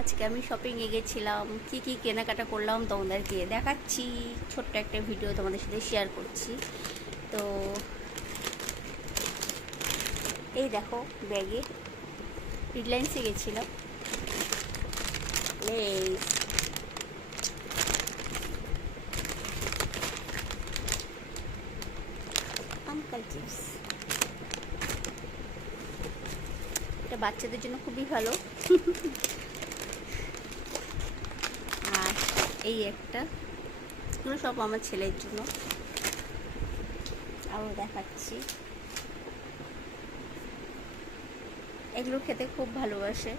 আজকে আমি শপিংয়ে গেছিলাম, কি কি কেনাকাটা করলাম তোমাদেরকে দেখাচ্ছি। ছোট্ট একটা ভিডিও তোমাদের সাথে শেয়ার করছি। তো এই দেখো, ব্যাগে রিলায়েন্সে গেছিলাম। লেস, আঙ্কেল চিপস, এটা বাচ্চাদের জন্য খুবই ভালো। আর এই একটা, এগুলো সব আমার ছেলের জন্য। আরও দেখাচ্ছি, এগুলো খেতে খুব ভালোবাসে।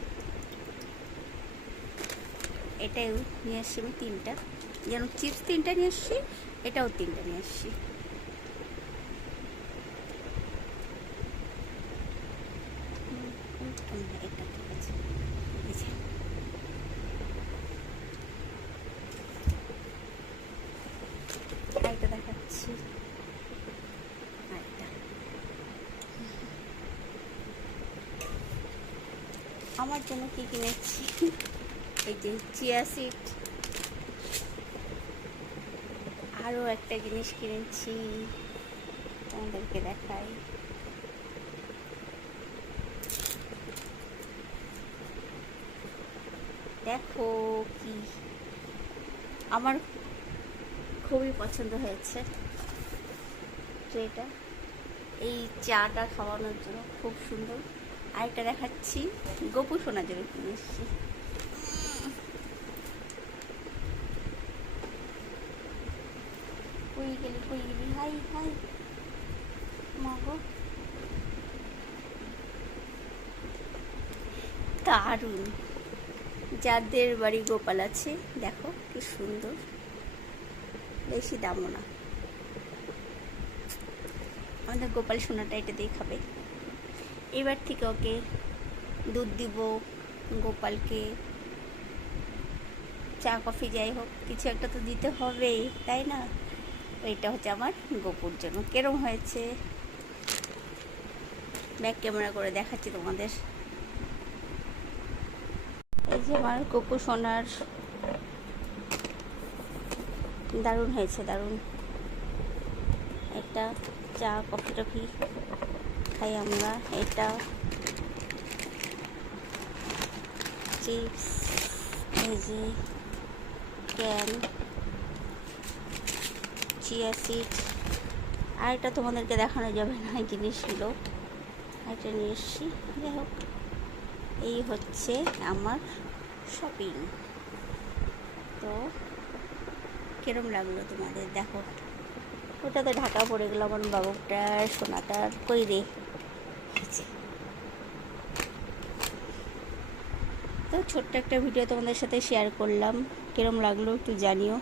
এটাও নিয়ে আসছি আমি তিনটা, যেন চিপস তিনটা নিয়ে আসছি, এটাও তিনটা নিয়ে আসছি। এটা ঠিক আছে, আরেকটা দেখাচ্ছি। আমার জন্য কি কিনেছি, এই যে চিয়া সিড, আরও একটা জিনিস কিনেছি, তোমাদেরকে দেখাই। দেখো কি, আমার খুবই পছন্দ হয়েছে ট্রেটা, এই চাটা খাওয়ানোর জন্য খুব সুন্দর। আরেকটা দেখাচ্ছি, গোপু সোনার জন্য কিনে এসেছি। কই গেলি, হাই হাই মাগো, দারুণ। যাদের বাড়ি গোপাল আছে দেখো কি সুন্দর, বেশি দামও না। আমাদের গোপাল সোনাটা এটা দিয়ে খাবে। এবার থেকে ওকে দুধ দিব, গোপালকে চা কফি যাই হোক কিছু একটা তো দিতে হবেই, তাই না? এইটা হচ্ছে আমার গোপুর জন্য। কেরম হয়েছে ব্যাক ক্যামেরা করে দেখাচ্ছি তোমাদের। এই যে আমার গোপু সোনার, দারুণ হয়েছে, দারুণ। একটা চা কফি টফি খাই আমরা। এটা চিপস, এই যে ক্যান, চিয়া সিড, আর এটা তোমাদেরকে দেখানো যাবে না এই জিনিসগুলো, এটা নিয়ে এসছি। যাই হোক, এই হচ্ছে আমার শপিং। তো কিরম লাগলো তোমাদের? দেখো, ওটাতে ঢাকা পড়ে গেলো আমার বাবুটার, সোনাটার। কই রে, তো ছোট্ট একটা ভিডিও তোমাদের সাথে শেয়ার করলাম, কিরম লাগলো একটু জানিও।